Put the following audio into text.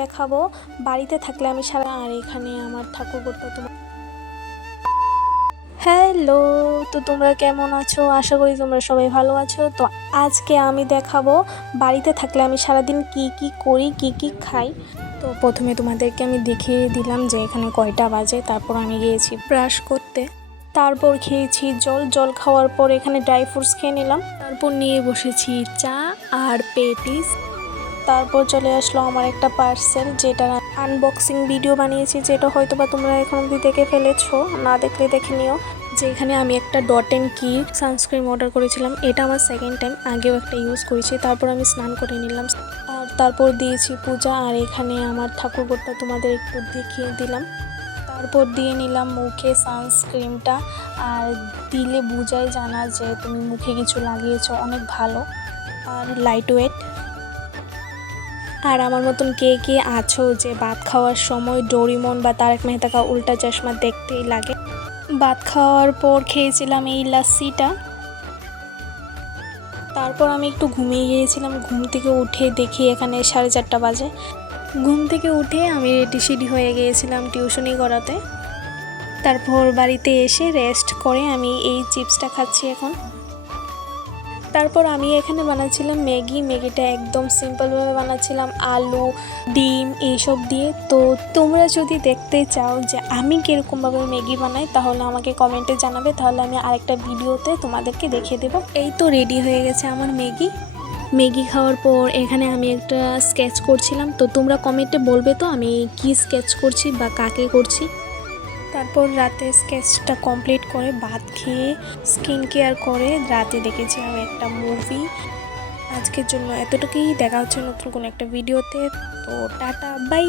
দেখাবো। বাড়িতে থাকলে আমি সারা আর এখানে আমার ঠাকুর তোমার হ্যালো তো তোমরা কেমন আছো? আশা করি তোমরা সবাই ভালো আছো। তো আজকে আমি দেখাবো বাড়িতে থাকলে আমি সারাদিন কি কি করি, কি কি খাই। তো প্রথমে তোমাদেরকে আমি দেখিয়ে দিলাম যে এখানে কয়টা বাজে, তারপর আমি গিয়েছি ব্রাশ করতে। তারপর খেয়েছি জল জল খাওয়ার পর এখানে ড্রাই ফ্রুটস খেয়ে নিলাম। তারপর নিয়ে বসেছি চা আর পেটিস। তারপর চলে আসলো আমার একটা পার্সেল যেটা আনবক্সিং ভিডিও বানিয়েছি, যেটা হয়তো বা তোমরা এখন অব্দি দেখে ফেলেছো, না দেখলে দেখে নিও। যেখানে আমি একটা dot and key sunscreen order করেছিলাম, এটা আমার সেকেন্ড টাইম আগেও একটা ইউজ করেছি, তারপর আমি স্নান করে নিলাম। আর তারপর দিয়েছি পূজা, আর এখানে আমার ঠাকুরঘরটা তোমাদের একটু দেখিয়ে দিলাম। তারপর দিয়ে নিলাম মুখে সানস্ক্রিনটা আর দিলে বুঝাই জানা যে তুমি মুখে কিছু লাগিয়েছো, অনেক ভালো। আর লাইট ওয়েট আর আমার মতন কে কে আছো যে ভাত খাওয়ার সময় ডোরিমন বা তারক মেহতা কা উল্টা চশমা দেখতেই লাগে? ভাত খাওয়ার পর খেয়েছিলাম এই লাস্সিটা তারপর আমি একটু ঘুমিয়ে গিয়েছিলাম, ঘুম থেকে উঠে দেখি এখানে সাড়ে চারটা বাজে। ঘুম থেকে উঠে আমি রেডি সেডি হয়ে গিয়েছিলাম টিউশনি করাতে। তারপর বাড়িতে এসে রেস্ট করে আমি এই চিপসটা খাচ্ছি এখন। তারপর আমি এখানে বানাচ্ছিলাম ম্যাগি। ম্যাগিটা একদম সিম্পলভাবে বানাচ্ছিলাম। আলু, ডিম এইসব দিয়ে। তো তোমরা যদি দেখতে চাও যে আমি কীরকমভাবে ম্যাগি বানাই, তাহলে আমাকে কমেন্টে জানাবে। তাহলে আমি আরেকটা ভিডিওতে তোমাদেরকে দেখিয়ে দেবো। এই তো রেডি হয়ে গেছে আমার ম্যাগি। ম্যাগি খাওয়ার পর এখানে আমি একটা স্কেচ করছিলাম। তো তোমরা কমেন্টে বলবে তো আমি কি স্কেচ করছি বা কাকে করছি। তারপর রাতে স্কেচটা কমপ্লিট করে ভাত খেয়ে স্কিন কেয়ার করে রাতে দেখেছি আমি একটা মুভি। আজকের জন্য এতটুকুই। দেখা হচ্ছে নতুন কোনো একটা ভিডিওতে। তো টাটা, বাই।